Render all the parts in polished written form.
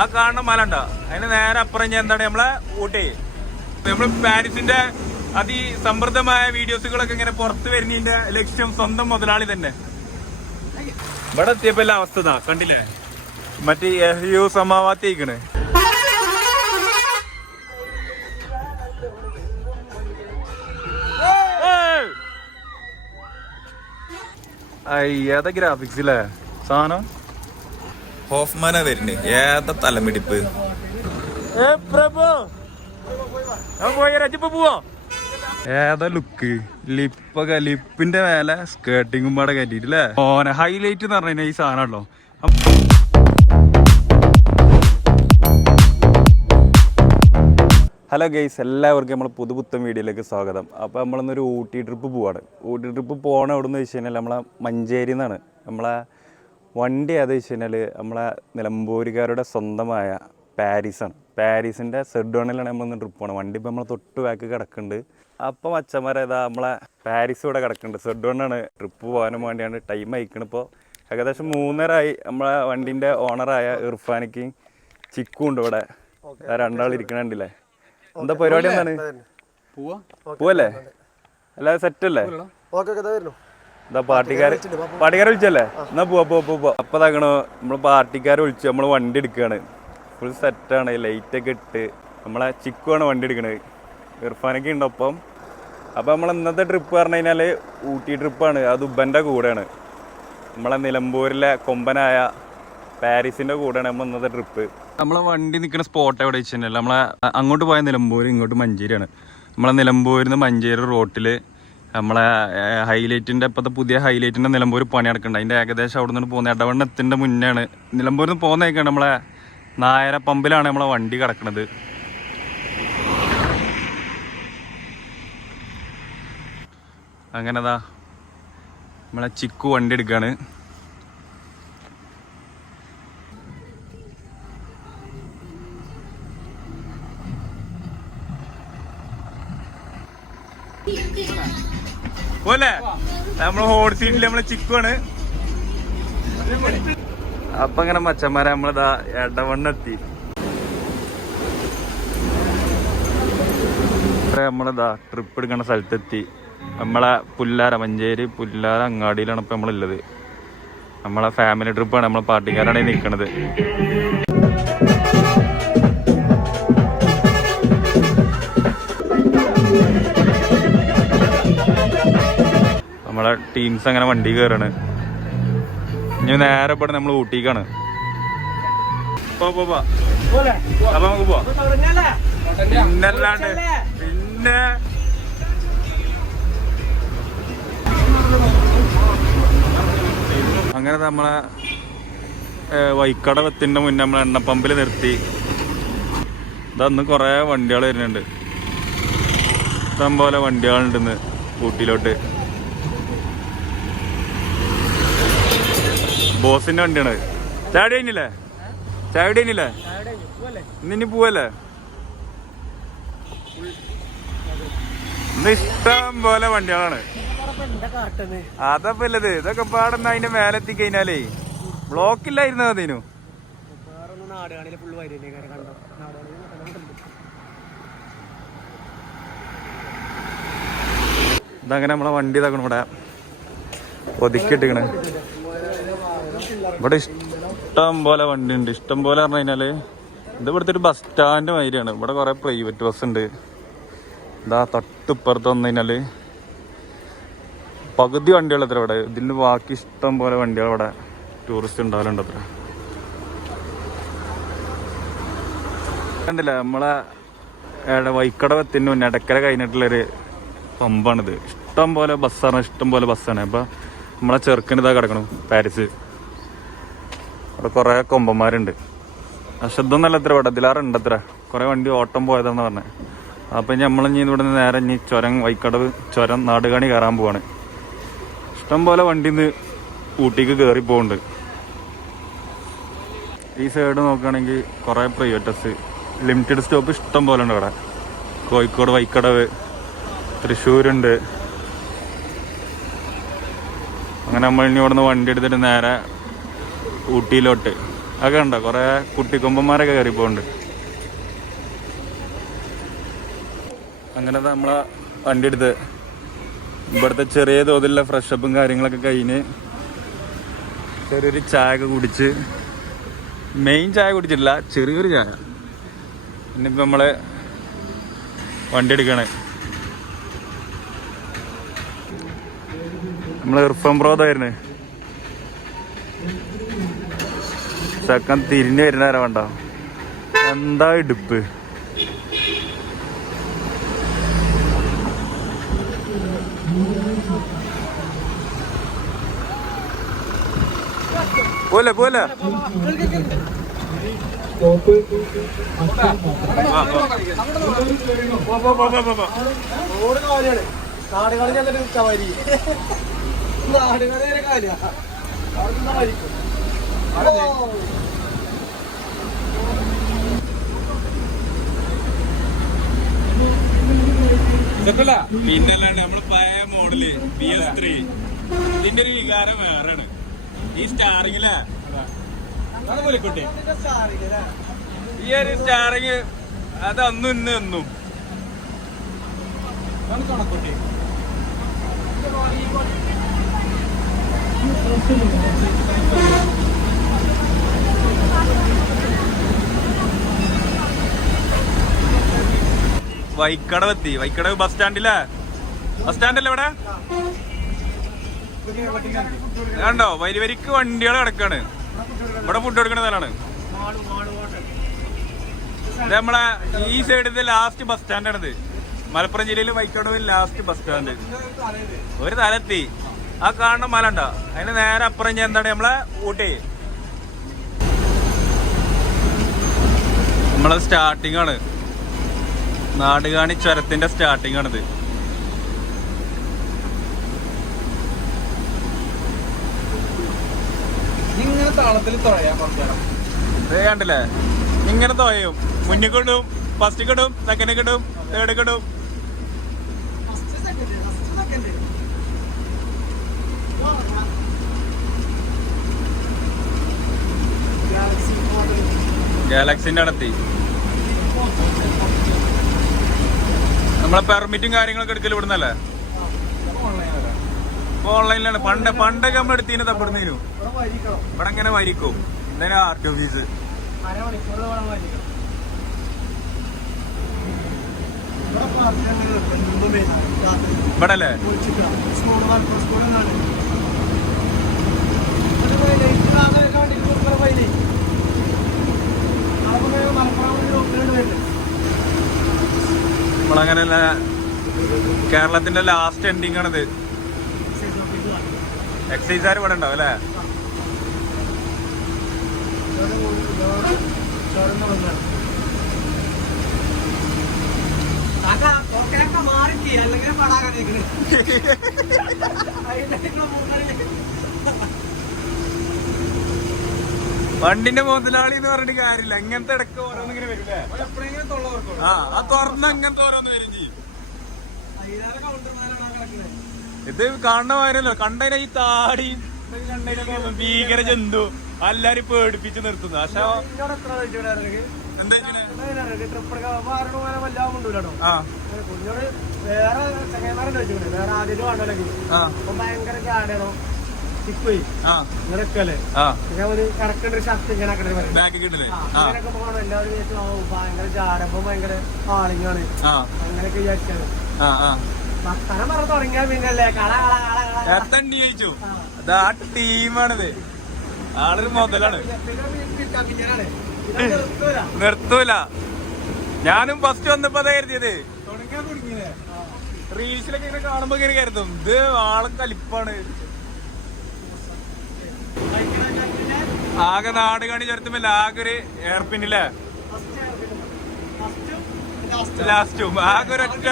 ആ കാണുന്ന മല ഉണ്ടോ, അതിന് നേരെ അപ്പുറം ഞാൻ എന്താണ് നമ്മളെ ഊട്ടി. നമ്മള് പാരീസിന്റെ അതിസമൃദ്ധമായ വീഡിയോസുകളൊക്കെ ഇങ്ങനെ പുറത്തു വരുന്നതിന്റെ ലക്ഷ്യം സ്വന്തം മുതലാളി തന്നെ. ഇവിടെ എത്തിയപ്പോ എല്ലാ അവസ്ഥ കണ്ടില്ലേ, മറ്റേ സമാവാത്തിക്കണ്. ഏതാ ഗ്രാഫിക്സ് അല്ലേ സാധനം, ഹോഫ്മാനാ വരുന്നേ. ഏതാ തലമിടിപ്പ്. ഏതാ ലുക്ക്, ലിപ്പിന്റെ മേലെ സ്കേർട്ടിങ്ങും പാടെ കയറ്റിട്ടില്ലേ. ഓനെ ഹൈലൈറ്റ് എന്ന് പറഞ്ഞ ഈ സാധനമല്ലോ. ഹലോ ഗൈസ്, എല്ലാവർക്കും നമ്മൾ പുതുപുത്തൻ വീഡിയോയിലേക്ക് സ്വാഗതം. അപ്പോൾ നമ്മളിന്നൊരു ഊട്ടി ട്രിപ്പ് പോവാണ്. ഊട്ടി ട്രിപ്പ് പോകണം എവിടെ നിന്ന് വെച്ച് കഴിഞ്ഞാൽ നമ്മളെ മഞ്ചേരി നിന്നാണ്. നമ്മളെ വണ്ടി ഏതാ വെച്ച് കഴിഞ്ഞാൽ നമ്മളെ നിലമ്പൂരുകാരുടെ സ്വന്തമായ പാരീസാണ്. പാരീസിൻ്റെ സെഡോണിലാണ് നമ്മളിന്ന് ട്രിപ്പ് പോകണം. വണ്ടി ഇപ്പോൾ നമ്മളെ തൊട്ട് ബാക്ക് കിടക്കുന്നുണ്ട്. അപ്പം അച്ഛന്മാരേതാ നമ്മളെ പാരീസ് ഇവിടെ കിടക്കുന്നുണ്ട്. സെഡോണിനാണ് ട്രിപ്പ് പോകാനും വേണ്ടിയാണ് ടൈം അയക്കണം. ഇപ്പോൾ ഏകദേശം 3:30 നമ്മളെ വണ്ടീൻ്റെ ഓണറായ ഇർഫാനിക്ക് ചിക്കും ഉണ്ട് ഇവിടെ. രണ്ടാളിരിക്കണുണ്ടല്ലേ. എന്താ പരിപാടി, എന്താണ് പോവല്ലേ? എല്ലാവരും സെറ്റല്ലേ? എന്താ പാർട്ടിക്കാര് വിളിച്ചല്ലേ? എന്നാ പോവാ. അപ്പൊ ഇതാക്കണോ നമ്മള് പാർട്ടിക്കാരെ വിളിച്ചു. നമ്മള് വണ്ടി എടുക്കുകയാണ്. ഫുൾ സെറ്റാണ്, ലൈറ്റൊക്കെ ഇട്ട്. നമ്മളെ ചിക്കുവാണ് വണ്ടി എടുക്കണത്. ഇർഫാനൊക്കെ ഉണ്ട് ഒപ്പം. അപ്പൊ നമ്മളെ ഇന്നത്തെ ട്രിപ്പ് പറഞ്ഞു കഴിഞ്ഞാല് ഊട്ടി ട്രിപ്പാണ്. അത് ഉബന്റെ കൂടെയാണ്. നമ്മളെ നിലമ്പൂരിലെ കൊമ്പനായ പാരീസിന്റെ കൂടെയാണ് നമ്മൾ ഇന്നത്തെ ട്രിപ്പ്. നമ്മളെ വണ്ടി നിൽക്കുന്ന സ്പോട്ട് എവിടെ വെച്ചിട്ടുണ്ടല്ലോ, നമ്മളെ അങ്ങോട്ട് പോയ നിലമ്പൂർ, ഇങ്ങോട്ട് മഞ്ചേരിയാണ്. നമ്മളെ നിലമ്പൂരിൽ നിന്ന് മഞ്ചേരി റോട്ടിൽ നമ്മളെ ഹൈലൈറ്റിൻ്റെ ഇപ്പോഴത്തെ പുതിയ ഹൈലൈറ്റിൻ്റെ നിലമ്പൂർ പണി നടക്കുന്നുണ്ട്. അതിൻ്റെ ഏകദേശം അവിടെ നിന്ന് പോകുന്ന ഇടവണ്ണത്തിൻ്റെ മുന്നെയാണ്. നിലമ്പൂരിൽ നിന്ന് പോകുന്നതൊക്കെയാണ് നമ്മളെ നായര പമ്പിലാണ് നമ്മളെ വണ്ടി കിടക്കുന്നത്. അങ്ങനെതാ നമ്മളെ ചിക്കു വണ്ടി എടുക്കുകയാണ്. പോലെ നമ്മള് ഹോട്ട് സീറ്റില് നമ്മളെ ചിക്കുവാണ്. അപ്പൊ ഇങ്ങനെ മച്ചന്മാരെ നമ്മളിതാ എടവണ്ണെത്തി. നമ്മളിതാ ട്രിപ്പ് എടുക്കുന്ന സ്ഥലത്തെത്തി. നമ്മളെ മഞ്ചേരി പുല്ലാര അങ്ങാടിയിലാണ് ഇപ്പൊ നമ്മളുള്ളത്. നമ്മളെ ഫാമിലി ട്രിപ്പാണ്. നമ്മളെ പാർട്ടിക്കാരാണ് നിൽക്കണത്. നമ്മളെ ടീംസ് അങ്ങനെ വണ്ടി കയറാണ്. ഇനി നേരെ ഇവിടെ നമ്മൾ ഊട്ടിക്കാണ്. അപ്പൊ നമുക്ക് പോവാം. പിന്നല്ലാണ്ട് പിന്നെ അങ്ങനെ നമ്മളെ വൈക്കടവത്തിന്റെ മുന്നേ നമ്മളെ എണ്ണപ്പമ്പിൽ നിർത്തി. ഇതന്ന് കൊറേ വണ്ടികൾ വരുന്നുണ്ട്. ഇഷ്ടം പോലെ വണ്ടികളുണ്ടെന്ന് ഊട്ടിയിലോട്ട്. ബോസിന്റെ വണ്ടിയാണ്. ചാടി കഴിഞ്ഞില്ലേ? ഇന്നിനി പോവല്ലേ? ഇന്ന് ഇഷ്ടം പോലെ വണ്ടികളാണ്. അതപ്പോ ഇല്ലത് ഇതൊക്കെ പാടുന്ന അതിന്റെ മേലെത്തി കഴിഞ്ഞാലേ ബ്ലോക്കില്ലായിരുന്നു അതിനു. ഇതങ്ങനെ നമ്മളെ വണ്ടി ഇതാക്കണം. ഇവിടെ ഒതുക്കിയിട്ടിക്കണ്. ഇവിടെ ഇഷ്ടം പോലെ വണ്ടി ഉണ്ട്. ഇഷ്ടം പോലെ പറഞ്ഞു കഴിഞ്ഞാല് ഇത് ഇവിടുത്തെ ഒരു ബസ് സ്റ്റാൻഡ് മാതിരിയാണ്. ഇവിടെ കുറെ പ്രൈവറ്റ് ബസ് ഉണ്ട്. ഇതാ തൊട്ടിപ്പുറത്ത് വന്നു കഴിഞ്ഞാല് പകുതി വണ്ടികൾ അത്ര ഇവിടെ. ഇതിന് ബാക്കി ഇഷ്ടം പോലെ വണ്ടികൾ ഇവിടെ ടൂറിസ്റ്റ് ഉണ്ടാവലുണ്ട് അത്ര. കണ്ടില്ല നമ്മളെ വൈക്കടവത്തിന് മുന്നേ ഇടക്കര കഴിഞ്ഞിട്ടുള്ളൊരു പമ്പാണിത്. ഇഷ്ടം പോലെ ബസ്സാണ്. അപ്പൊ നമ്മളെ ചെറുക്കന് ഇതാ കിടക്കണം പാരീസ്. അവിടെ കുറെ കൊമ്പന്മാരുണ്ട്. അശുദ്ധം നല്ല എത്ര ഇവിടെ ഇതിലാറുണ്ട് അത്ര. കുറെ വണ്ടി ഓട്ടം പോയതാണെന്ന് പറഞ്ഞത്. അപ്പൊ നമ്മളിഞ്ഞി ഇവിടെ നിന്ന് നേരെ ഇനി വൈക്കടവ് ചുരം നാടുകാണി കയറാൻ പോവാണ്. ഇഷ്ടം പോലെ വണ്ടിന്ന് ഊട്ടിക്ക് കയറി പോകുന്നുണ്ട്. ഈ സൈഡ് നോക്കുകയാണെങ്കിൽ കുറെ പ്രൈവറ്റ് ബസ്, ലിമിറ്റഡ് സ്റ്റോപ്പ് ഇഷ്ടം പോലെ ഉണ്ട് ഇവിടെ. കോഴിക്കോട് വൈക്കടവ്, തൃശ്ശൂരുണ്ട്. അങ്ങനെ നമ്മൾ ഇനി ഇവിടുന്ന് വണ്ടി എടുത്തിട്ട് നേരെ ഊട്ടിയിലോട്ട്. അതൊക്കെ ഉണ്ടോ കുറേ കുട്ടിക്കൊമ്പന്മാരൊക്കെ കയറിപ്പോണ്ട്. അങ്ങനെ നമ്മളെ വണ്ടി എടുത്ത് ഇവിടുത്തെ ചെറിയ തോതിലുള്ള ഫ്രഷപ്പും കാര്യങ്ങളൊക്കെ കഴിഞ്ഞ് ചെറിയൊരു ചായ ഒക്കെ കുടിച്ച്, മെയിൻ ചായ കുടിച്ചിട്ടില്ല, ചെറിയൊരു ചായ. ഇന്നിപ്പോൾ നമ്മൾ വണ്ടി എടുക്കണേ. നമ്മൾ ഇർഫം ബ്രോതായിരുന്നു. ചക്കൻ തിരിഞ്ഞു വരുന്ന നേരം വേണ്ട, എന്താ ഇടുപ്പ്. പോലെ പോലെ നാടുകളി ചെന്നിട്ട് ചവരി നാടുകളി കാര്യ പിന്നല്ലാണ്ട് നമ്മള് പഴയ മോഡല് PS3 ഇതിന്റെ ഒരു വികാരം വേറെയാണ്. ഈ സ്റ്റാറിങ്ങിലെ ഈ ഒരു സ്റ്റാറിങ് അത് അന്നും ഇന്ന് എന്നും വൈക്കടവെത്തി. വൈക്കടവ് ബസ് സ്റ്റാൻഡിലെ ബസ് സ്റ്റാൻഡല്ലേ ഇവിടെ കണ്ടോ, വരി വരിക്ക് വണ്ടികൾ കിടക്കാണ്. ഇവിടെ ഫുഡ് കൊടുക്കുന്ന സ്ഥലമാണ്. ഇത് നമ്മളെ ഈ സൈഡിൽ ലാസ്റ്റ് ബസ് സ്റ്റാൻഡാണിത്. മലപ്പുറം ജില്ലയിൽ വൈക്കടവിൽ ലാസ്റ്റ് ബസ് സ്റ്റാൻഡ്. ഒരു തലത്തി ആ കാണുന്ന മല ഉണ്ടോ, അതിന് നേരെ അപ്പുറം ഞാൻ എന്താണ് നമ്മളെ ഊട്ടി. നമ്മളെ സ്റ്റാർട്ടിംഗ് ആണ്, നാടുകാണി ചുരത്തിന്റെ സ്റ്റാർട്ടിംഗ് ആണിത്. ഇങ്ങനെ താളത്തിൽ കണ്ടില്ലേ, ഇങ്ങനെ തോയും. മുന്നിൽ കിടും, ഫസ്റ്റ് കിടും, സെക്കൻഡ് കിടും, തേർഡ് കിടും. ഗാലക്സിന്റെ അടുത്ത് നമ്മളെ പെർമിറ്റും കാര്യങ്ങളൊക്കെ എടുക്കൽ ഇവിടുന്നല്ലേ, ഇപ്പൊ ഓൺലൈനിലാണ്. പണ്ടൊക്കെ നമ്മൾ എടുത്തീനെ തപ്പെടുന്നതിനു ഇവിടെ ഇങ്ങനെ വരിക്കും. എന്തായാലും ആർടി ഓഫീസ് ഇവിടെ അല്ലേ. നമ്മളങ്ങനെ കേരളത്തിന്റെ ലാസ്റ്റ് എൻഡിങ് ആണിത്. എക്സൈസുകാർ ഇവിടെ ഉണ്ടാവും അല്ലേ. വണ്ടിന്റെ മുതലാളി എന്ന് പറഞ്ഞിട്ട് കാര്യമില്ല, ഇങ്ങനത്തെ ഇടക്ക് ഓരോന്നിങ്ങനെ വരില്ലേ. ആ തുറന്ന ഇങ്ങനത്തെ ഓരോന്ന് വരും ചെയ്യും. ഇത് കാണുന്ന കാര്യമല്ലോ, കണ്ടതിനെ ഈ താടി കണ്ടതിനൊക്കെ ഭീകര ജന്തു എല്ലാരും പേടിപ്പിച്ച് നിർത്തുന്നു. പക്ഷെ എന്താ വേറെ ചങ്ങന്മാരെ വേറെ ആദ്യം വേണ്ടല്ലോ ഭയങ്കര ചാടണോ ഇങ്ങനെയൊക്കെ കറക്കേണ്ട ഒരു ശക്തി ഇങ്ങനെ അങ്ങനെയൊക്കെ പോകണം. എല്ലാവരും ഭയങ്കര ചാടപ്പോ ഭയങ്കര ആളിങ്ങാണ് അങ്ങനെയൊക്കെ വിചാരിച്ചത്. ഭക്തനെ പറഞ്ഞ തുടങ്ങിയാൽ പിന്നല്ലേ കള കള കള ചോദിച്ചു. അതാ ടീമാണിത്, ആളൊരു മുതലാണ്, നിർത്തൂല. ഞാനും ഫസ്റ്റ് വന്നപ്പോ അതാ കരുതിയത്, റീൽസിലൊക്കെ ഇങ്ങനെ കാണുമ്പോ കയറി കരുതും ഇത് ആളും കലിപ്പാണ്. ആകെ നാട് കാണി ചേർത്തുമ്പോ ആകെ ഒരു എയർപിന്നില്ലേ ലാസ്റ്റും ആകെ ഒരു ഒറ്റ.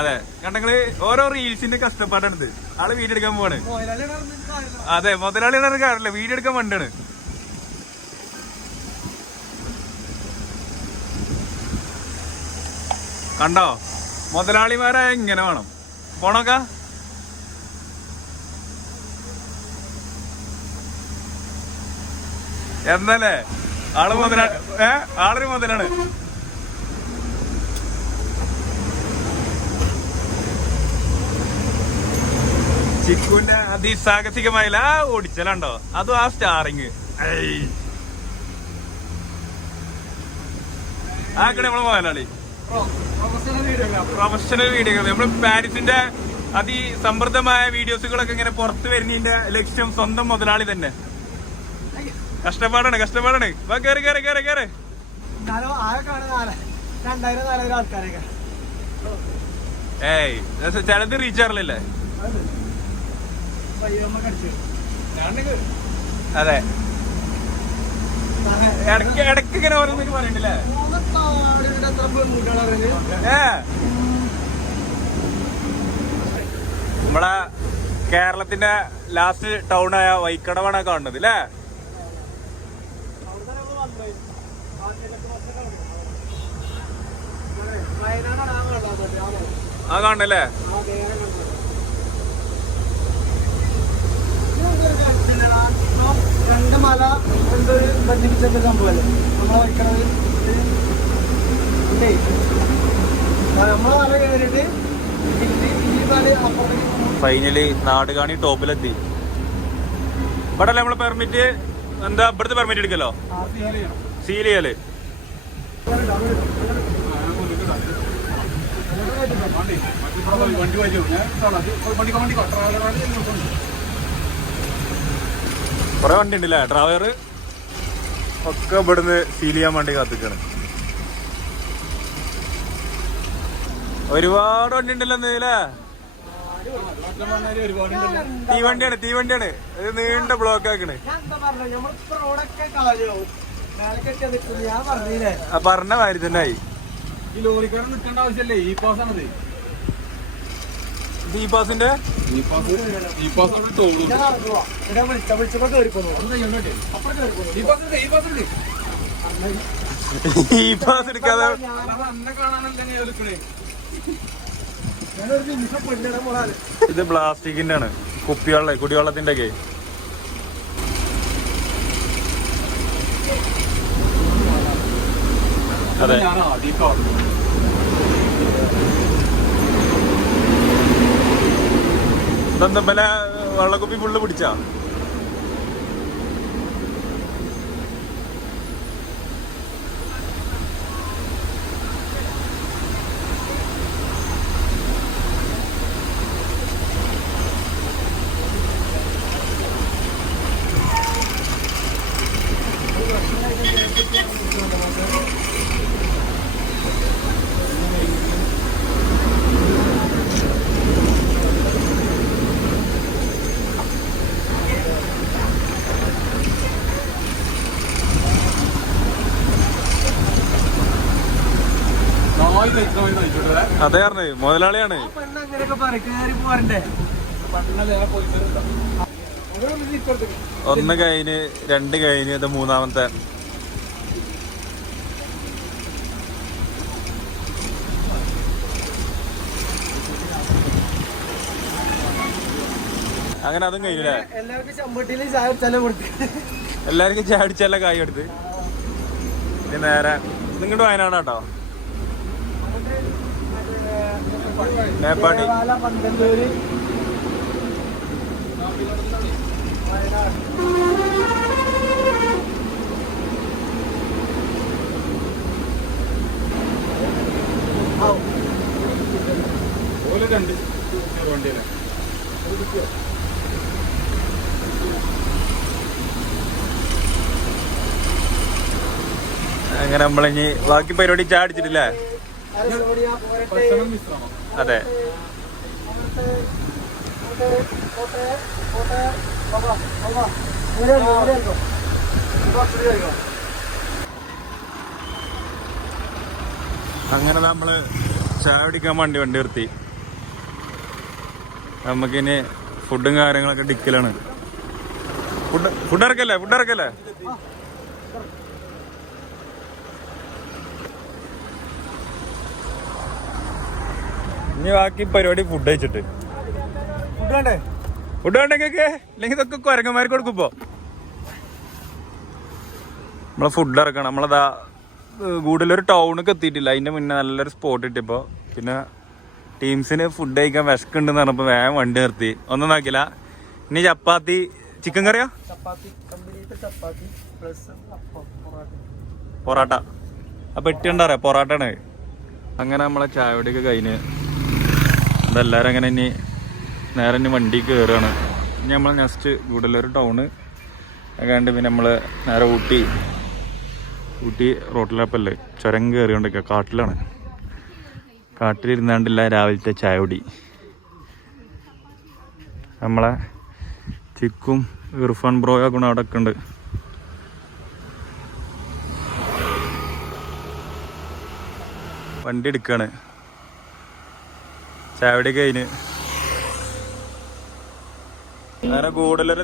അതെ കണ്ടെങ്കില് ഓരോ റീൽസിന്റെ കഷ്ടപ്പാടാണിത്. ആള് വീഡിയോ എടുക്കാൻ പോവാണ്. അതെ മുതലാളി കാര്യമില്ല, വീഡിയോ എടുക്കാൻ വേണ്ടിയാണ്. കണ്ടോ, മുതലാളിമാരായ ഇങ്ങനെ വേണം. പോണോക്ക എന്നല്ലേ ആള് മുതലാണ്. ആളൊരു മുതലാണ്. ചിക്കുവിന്റെ അതിസാഹസികമായില്ല ഓടിച്ചലുണ്ടോ, അതും ആ സ്റ്റാറിങ് ആക്കണേ നമ്മളെ മുതലാളി. പ്രൊഫഷണൽ വീഡിയോകൾ നമ്മള് പാരീസിന്റെ അതിസമൃദ്ധമായ വീഡിയോസുകളൊക്കെ ഇങ്ങനെ പുറത്തു വരുന്നതിന്റെ ലക്ഷ്യം സ്വന്തം മുതലാളി തന്നെ. കഷ്ടപ്പാടാണ് കഷ്ടപ്പാടാണ്. കേറി കേറി കേറി കേറി. ഏയ് ചിലത് റീച്ചാറില്ലല്ലേ? അതെ ഇടയ്ക്ക് ഇടയ്ക്ക് ഇങ്ങനെ ഓരോന്നൊക്കെ പറയണ്ടല്ലേ? നമ്മളെ കേരളത്തിന്റെ ലാസ്റ്റ് ടൗൺ ആയ വൈക്കടവാണ് കാണുന്നത് അല്ലേ? ആ കാണണല്ലേ? രണ്ട് മല എന്തൊരു ബന്ധിപ്പിച്ചൊക്കെ സംഭവല്ലേ നമ്മളെ വയ്ക്കണത്. നമ്മളെ മല കയറിയിട്ട് ഫൈനലി നാടുകാണി ടോപ്പിലെത്തി. ഇവിടെ അല്ലേ നമ്മള് പെർമിറ്റ് എന്താ ഇവിടുത്തെ പെർമിറ്റ് എടുക്കല്ലോ? സീൽ ചെയ്യല്. കൊറേ വണ്ടി ഉണ്ടല്ലേ? ഡ്രൈവർ ഒക്കെ ഇവിടുന്ന് സീൽ ചെയ്യാൻ വേണ്ടി കാത്തിക്കാണ്. ഒരുപാട് വണ്ടി ഉണ്ടല്ലോ അല്ലേ? തീവണ്ടിയാണ് തീവണ്ടിയാണ്. ഇത് നീണ്ട ബ്ലോക്ക് ആക്കണ്. പറഞ്ഞ മാതിരി തന്നെ ആയി. ഈ ലോറിക്കാരൻ നിൽക്കേണ്ട ആവശ്യമല്ലേ? ഈ പാസ്സാണത്. ഈ പാസിന്റെ ഈ പാസ് എടുക്കാതെ ഇത് പ്ലാസ്റ്റിക്കിന്റെ ആണ്. കുപ്പിവെള്ളം കുടിവെള്ളത്തിന്റെ ഒക്കെ. അതെ ഇതെന്താ വെള്ളക്കുപ്പി ഫുള്ള് പിടിച്ചാ? അതെ പറഞ്ഞേ മുതലാളിയാണ്. ഒന്ന് കഴിഞ്ഞ് രണ്ട് കഴിഞ്ഞ് ഇത് മൂന്നാമത്തെ. അങ്ങനെ അതും കഴിഞ്ഞില്ലേ? എല്ലാവർക്കും ചാടിച്ചല്ല കായ് എടുത്ത്. ഇനി നേരെ നിങ്ങോട്ട് വയനാടാട്ടോ. മേപ്പാടി അങ്ങനെ നമ്മളിനി ബാക്കി പരിപാടി ചാടിച്ചിട്ടില്ലേ? അതെ അങ്ങനെ നമ്മള് ചായ കുടിക്കാൻ വണ്ടി നിർത്തി. നമുക്കിനി ഫുഡും കാര്യങ്ങളൊക്കെ ഡിക്കലാണ്. ഫുഡ് ഇറക്കല്ലേ? ഇനി ബാക്കി പരിപാടി ഫുഡ് കഴിച്ചിട്ട് ഫുഡ് വേണ്ടേ? ഫുഡ് വേണ്ടെങ്കിൽ അല്ലെങ്കിൽ ഇതൊക്കെ കുരങ്ങന്മാർക്ക് കൊടുക്കുമ്പോ നമ്മളെ ഫുഡ് ഇറക്കണം. നമ്മളതാ കൂടുതലൊരു ടൗണൊക്കെ എത്തിയിട്ടില്ല. അതിന്റെ മുന്നേ നല്ലൊരു സ്പോട്ട് കിട്ടിയപ്പോ പിന്നെ ടീംസിന് ഫുഡ് കഴിക്കാൻ വിശക്കുണ്ടെന്ന് പറഞ്ഞപ്പോ വേഗം വണ്ടി നിർത്തി. ഒന്നും നോക്കില്ല. ഇനി ചപ്പാത്തി ചിക്കൻ കറിയോ പൊറോട്ട. അപ്പൊ ഇട്ടുണ്ടാറേ പൊറോട്ടയാണ്. അങ്ങനെ നമ്മളെ ചായയോടെയൊക്കെ കഴിഞ്ഞ് അതെല്ലാവരും അങ്ങനെ ഇനി നേരെ ഇനി വണ്ടി കയറുകയാണ്. ഇനി നമ്മൾ നെക്സ്റ്റ് ഗുഡല്ലൂർ ടൗണ് കണ്ട് പിന്നെ നമ്മൾ നേരെ ഊട്ടി റോട്ടിലപ്പല്ലേ ചുരം കയറിക്കൊണ്ടിരിക്കുക. കാട്ടിലാണ്. കാട്ടിലിരുന്നാണ്ടില്ല രാവിലത്തെ ചായയോടി. നമ്മളെ ചിക്കും ഇർഫാൻ ബ്രോയോ ഗുണം അവിടെ ഒക്കെ ഉണ്ട്. വണ്ടി എടുക്കാണ്. ചായയോടി കഴിഞ്ഞ് അങ്ങനെ ഗൂഡല്ലൂർ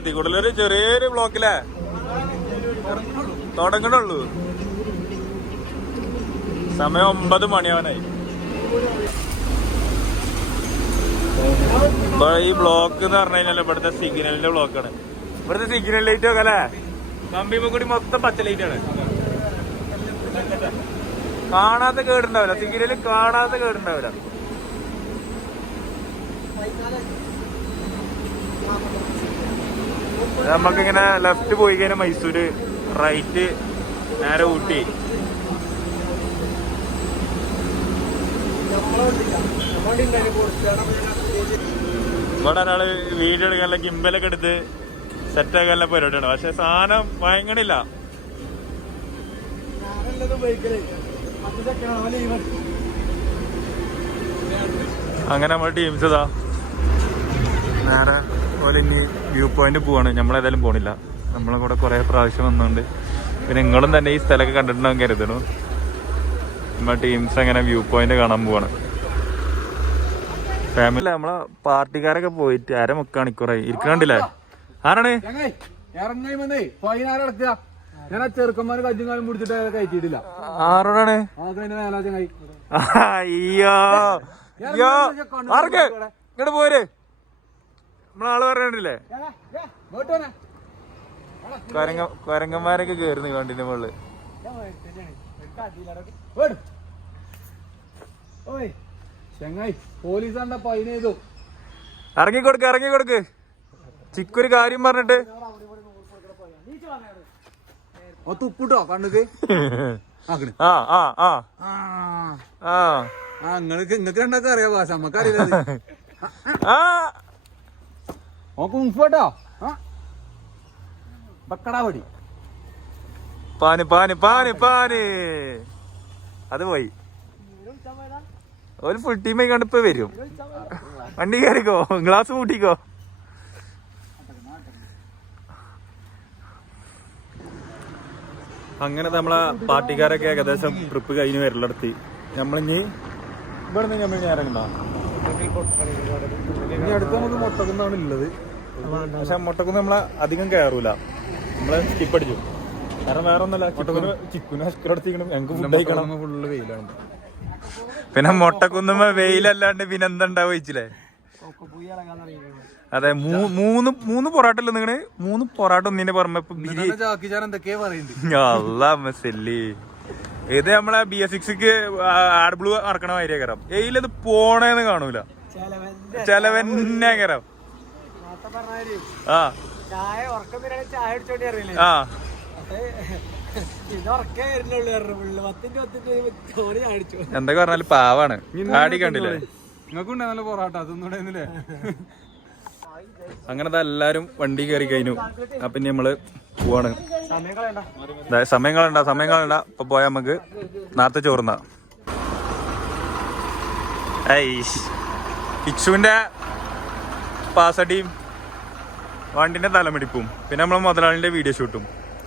ചെറിയൊരു ബ്ലോക്കിലേ തുടങ്ങണുള്ളൂ. സമയം 9 മണിയാവാനായി. ഇപ്പൊ ഈ ബ്ലോക്ക് എന്ന് പറഞ്ഞു കഴിഞ്ഞാൽ ഇവിടുത്തെ സിഗ്നലിന്റെ ബ്ലോക്കാണ്. ഇവിടുത്തെ സിഗ്നൽ ലൈറ്റ് ഒക്കെ അല്ലേ കമ്പിമ്പോ കൂടി മൊത്തം പച്ച ലൈറ്റ് ആണ്. കാണാത്ത കേടുണ്ടാവില്ല. സിഗ്നലിൽ കാണാത്ത കേടുണ്ടാവില്ല. നമുക്കിങ്ങനെ ലെഫ്റ്റ് പോയി കഴിഞ്ഞാൽ മൈസൂര്, റൈറ്റ് നേരെ ഊട്ടി. ഇവിടെ ഒരാള് വീഡിയോ എടുക്കാനുള്ള ഗിംബലൊക്കെ എടുത്ത് സെറ്റ് ആക്കാനുള്ള പരിപാടിയാണ്. പക്ഷെ സാധനം ഭയങ്കരമില്ല. അങ്ങനെ നമ്മുടെ ടീംസ് ഇതാ നേരെ പോലെ ഇനി വ്യൂ പോയിന്റ് പോവാണ്. നമ്മളേതായാലും പോണില്ല. നമ്മളെ കൂടെ കുറെ പ്രാവശ്യം വന്നുകൊണ്ട് പിന്നെ നിങ്ങളും തന്നെ ഈ സ്ഥലമൊക്കെ കണ്ടിട്ടുണ്ടാവും കരുതണു. നമ്മളെ ടീംസ് അങ്ങനെ വ്യൂ പോയിന്റ് കാണാൻ പോവാണ്. ഫാമിലി നമ്മളെ പാർട്ടിക്കാരൊക്കെ പോയിട്ട് 1/2 മണിക്കൂറായി ഇരിക്കണ്ടില്ലേ. ആരാണ് ഞാൻ ചെറുക്കന്മാര് കജ്ജും പിടിച്ചിട്ട് കയറ്റിയിട്ടില്ല. ആരോടാണ്? അയ്യോ ആർക്ക് ഇങ്ങോട്ട് പോര്. നമ്മളാള് പറയണ്ടില്ലേ കൊരങ്ങന്മാരൊക്കെ കേറുന്നു വണ്ടിന്റെ മുകളില്. ചെങ്ങായി പോലീസാണ്ട പൈനെയ്തു. ഇറങ്ങിക്കൊടുക്ക്. ചിക്കൊരു കാര്യം പറഞ്ഞിട്ട് തുപ്പിട്ടോ കണ്ണുക്ക്. നിങ്ങൾക്ക് രണ്ടൊക്കെ അറിയാ ഭാഷ, നമ്മക്കറിയില്ല. ഉംഫട്ടോ ബക്കടാവടി പാന് അത് പോയി. ഒരു ഫുൾ ടീം കണ്ട് ഇപ്പൊ വരും. വണ്ടി കയറിക്കോ, ഗ്ലാസ് കൂട്ടിക്കോ. അങ്ങനെ നമ്മളെ പാർട്ടിക്കാരൊക്കെ ഏകദേശം ട്രിപ്പ് കഴിഞ്ഞ് വരലെടുത്തി. നമ്മളിഞ്ഞി ഇവിടെ നിന്ന് നമ്മൾ ഇറങ്ങണ്ട. ഇനി അടുത്ത് നമുക്ക് മൊട്ടക്കുന്നാണ് ഉള്ളത്. പക്ഷെ മൊട്ടക്കുന്ന് നമ്മളെ അധികം കയറൂല. നമ്മളെ സ്കിപ്പ് അടിച്ചു. കാരണം വേറെ ഒന്നല്ല, ചിക്കുനെ ഹസ്കറടിച്ചിരിക്കണം. ഞങ്ങൾക്ക് ഫുഡ് കഴിക്കണം. ഫുള്ള് വെയിലാണ്. പിന്നെ മൊട്ടക്കുന്നുമ്പോ വെയിലല്ലാണ്ട് പിന്നെ എന്താ വെച്ചില്ലേ. അതെ, മൂന്ന് പൊറാട്ട അല്ലേ നിങ്ങള്? 3 പൊറാട്ട ഒന്നിന്റെ പുറമെ എന്തൊക്കെയാ പറയുന്നത്. ഇത് നമ്മളെ BS6 ആഡ് ബ്ലൂ നടക്കണ മാതിരിയാക്കരം. എയിലത് പോണേന്ന് കാണൂല. ചെലവന്നേക്കരം. എന്തൊക്കെ പറഞ്ഞാല് പാവാണ്. ആടി കണ്ടില്ലേ നിങ്ങൾക്കുണ്ടേ നല്ല പൊറാട്ട അതൊന്നുകൂടെ. അങ്ങനത്തെ എല്ലാരും വണ്ടി കയറി കഴിഞ്ഞു. അപ്പൊ ഇനി നമ്മള് പോവാണ്. സമയം കളണ്ട. ഇപ്പൊ പോയാ നമുക്ക് നേരത്തെ ചോറുന്ന ഇച്ചുവിന്റെ പാസടിയും വണ്ടിന്റെ തലമിടിപ്പും പിന്നെ നമ്മളെ മുതലാളിന്റെ വീഡിയോ ഷൂട്ടും,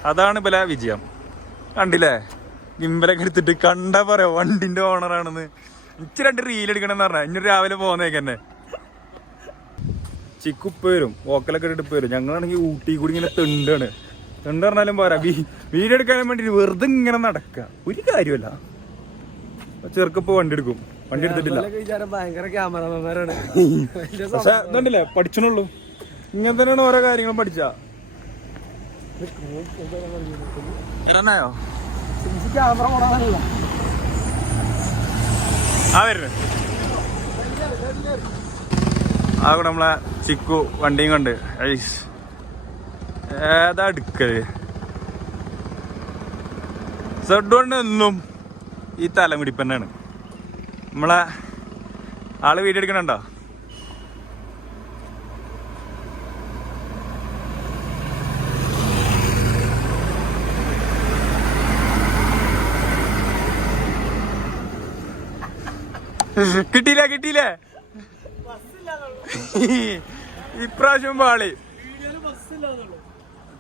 അതാണ് ഇപ്പല വിജയം. കണ്ടില്ലേ, ഗിംബലൊക്കെ എടുത്തിട്ട് കണ്ടാ പറയാ വണ്ടിന്റെ ഓണറാണെന്ന്. എനിക്ക് 2 റീൽ എടുക്കണം എന്ന് പറഞ്ഞാ ഇനി രാവിലെ പോകുന്നേക്കന്നെ. ചിക്കുപ്പ് വരും, വോക്കലൊക്കെ ഇട്ടിട്ട് വരും. ഞങ്ങളാണെങ്കിൽ ഊട്ടി കൂടി ഇങ്ങനെ തെണ്ടാണ്. തെണ്ട് പറഞ്ഞാലും പോരാ, വീഡിയോ എടുക്കാൻ വേണ്ടി വെറുതെ ഇങ്ങനെ നടക്കുക. ഒരു കാര്യമല്ല. ചെറുക്കപ്പ് വണ്ടി എടുക്കും. വണ്ടി എടുത്തിട്ടില്ല. വിചാരം ഭയങ്കര ക്യാമറമാരാണ്. പക്ഷെ ഇതുണ്ടല്ലേ പഠിച്ചണുള്ളൂ. ഇങ്ങനെ തന്നെയാണ് ഓരോ കാര്യങ്ങളും പഠിച്ചാ. ഇറങ്ങായോ? ക്യാമറ ഓടാനല്ല. ആ വരുന്നു. ആ കൂടെ നമ്മളെ ചിക്കു വണ്ടിയും കൊണ്ട് ഏതാ എടുക്കല്. സെഡ്കൊണ്ട് എന്നും ഈ തലമുടിപ്പന്നാണ്. നമ്മളെ ആള് വീഡിയോ എടുക്കണുണ്ടോ? കിട്ടിയില്ലേ ഇപ്രാവശ്യം പാളി.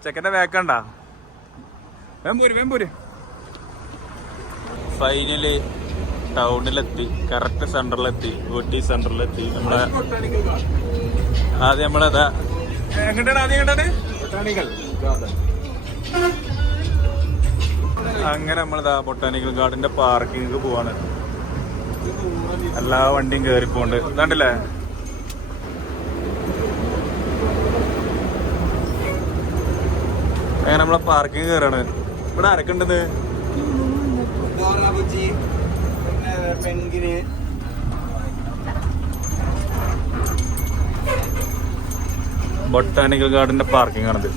ചെക്കന്റെ വേക്കണ്ട. വേമ്പൂര് ഫൈനല് ടൗണിലെത്തി. കറക്റ്റ് സെന്ററിലെത്തി. ഊട്ടി സെന്ററിലെത്തി. നമ്മളെ ആദ്യം നമ്മളതാ അങ്ങനെ നമ്മളിതാ ബൊട്ടാനിക്കൽ ഗാർഡന്റെ പാർക്കിംഗ് പോവാണ്. എല്ലാ വണ്ടിയും കേറിപ്പോണ്ട്. ഇതാണ്ടല്ലേ അങ്ങനെ നമ്മളെ പാർക്കിംഗ് കയറാണ്. ഇവിടെ ആരൊക്കെണ്ടെന്ന് ബൊട്ടാനിക്കൽ ഗാർഡന്റെ പാർക്കിംഗ് ആണിത്.